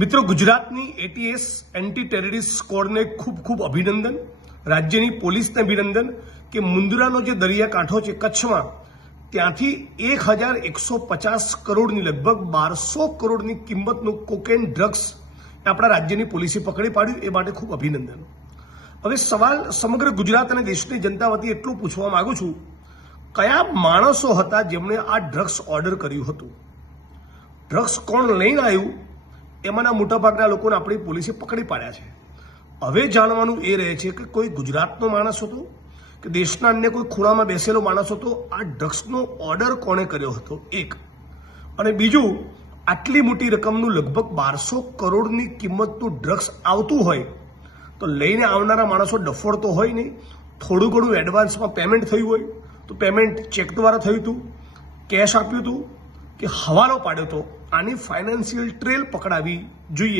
મિત્રો, ગુજરાતની ATS anti terrorist સ્કોડને ખૂબ ખૂબ અભિનંદન. રાજ્યની પોલીસને અભિનંદન કે મુન્દ્રાનો જે દરિયાકાંઠો છે કચ્છમાં, ત્યાંથી 1150 કરોડની લગભગ 1200 કરોડની કિંમતનું કોકેન ડ્રગ્સ આપણા રાજ્યની પોલીસે પકડી પાડ્યું. એ માટે ખૂબ અભિનંદન. હવે સવાલ સમગ્ર ગુજરાત અને દેશની જનતા વતી એટલું પૂછવા માંગુ છું, કયા માણસો હતા જેમણે આ ડ્રગ્સ ઓર્ડર કર્યું હતું? ડ્રગ્સ કોણ લઈને આવ્યું એમાંના મોટાભાગના લોકોને આપણી પોલીસે પકડી પાડ્યા છે. હવે જાણવાનું એ રહે છે કે કોઈ ગુજરાતનો માણસ હતો કે દેશના અન્ય કોઈ ખૂણામાં બેસેલો માણસ હતો? આ ડ્રગ્સનો ઓર્ડર કોણે કર્યો હતો? એક. અને બીજું, આટલી મોટી રકમનું લગભગ 1200 કરોડની કિંમતનું ડ્રગ્સ આવતું હોય તો લઈને આવનારા માણસો ડફોડ તો હોય નહીં. થોડું ઘણું એડવાન્સમાં પેમેન્ટ થયું હોય તો પેમેન્ટ ચેક દ્વારા થયું હતું, કેશ આપ્યું હતું કે હવાલો પાડ્યો હતો? આની ફાઇનાન્શિયલ ટ્રેલ પકડાવી જોઈએ.